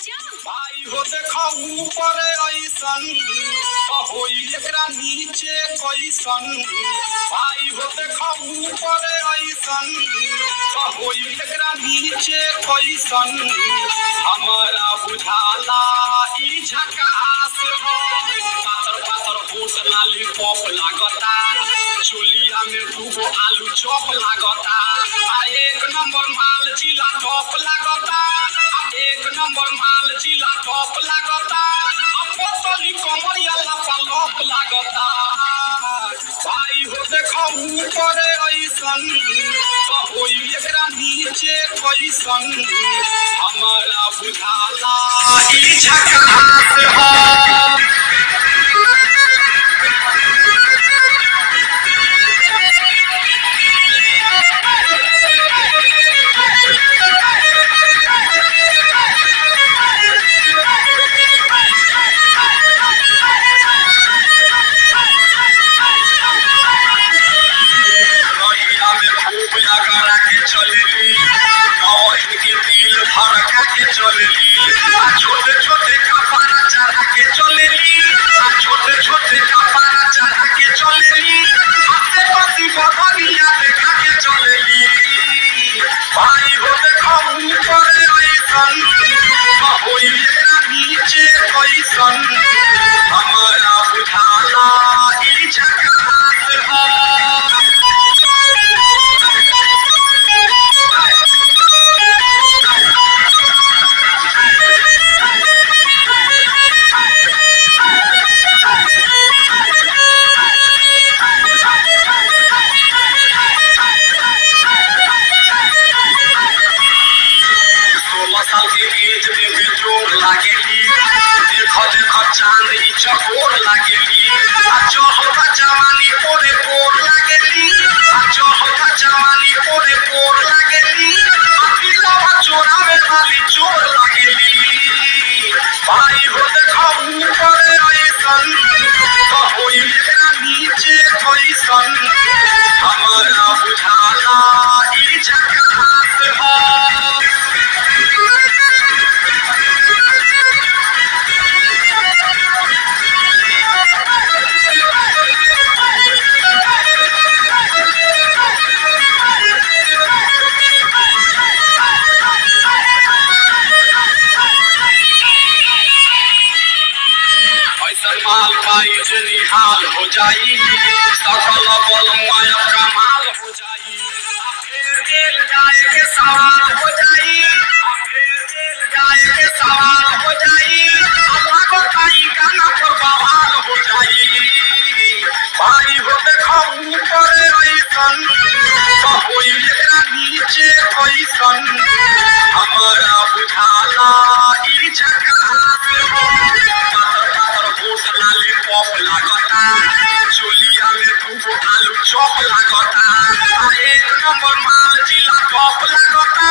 भाई हो देखा ऊपर ऐसन होई एकरा नीचे कैसन। भाई हो देखा ऊपर ऐसन होई एकरा नीचे कैसन। हमारा बुझाला ई झकास हो। पातर पातर होट लाली पॉप लागता, चोलिया में दूगो आलू चॉप लागता। एक नंबर माल जिला टॉप लागता, एक नंबर माल जिला टॉप लागता। पतली कमरिया लपालप लागता। भाई हो देखा ऊपर ऐसन होई एकरा नीचे कैसन। हमारा बुझाला ई झकास हो। छोटे छोटे कपड़ा चढ़ा के चलेली, छोटे छोटे कपड़ा चढ़ा के चलेली। आसे पासी बदलिया देखा के चलेली। भाई हो देखा ऊपर ऐसन होई एकरा नीचे कैसन। हमारा बुझाला ई झकास हो। साल के एज में बेजोर लागेली। देखो देखो चांद ई चकोर लागेली। चढ़ता जवानी ओरे पोर लागेली। चढ़ता जवानी ओरे पोर लागेली। दिलवा चोरावे वाली चोर लागेली। भाई हो देखो ऊपर ऐसन होई एकरा नीचे कैसन। हमारा बुझाला ई झकास हो। माल पाई जनी हाल हो जाई, सकल बल माया कमाल हो जाई। फिर जेल जाए के सवाल हो जाई, फिर जेल जाए के सवाल हो जाई। अल्लाह को ताई गाना पर बवाल हो जाई। भाई हो देखा ऊपर ऐसन होई एकरा नीचे कैसन। हमारा बुझाला ई झकास हो। लाली पॉप लागता, चोलिया में दूगो आलू चॉप लागता। एक नंबर माल जिला टॉप लागता।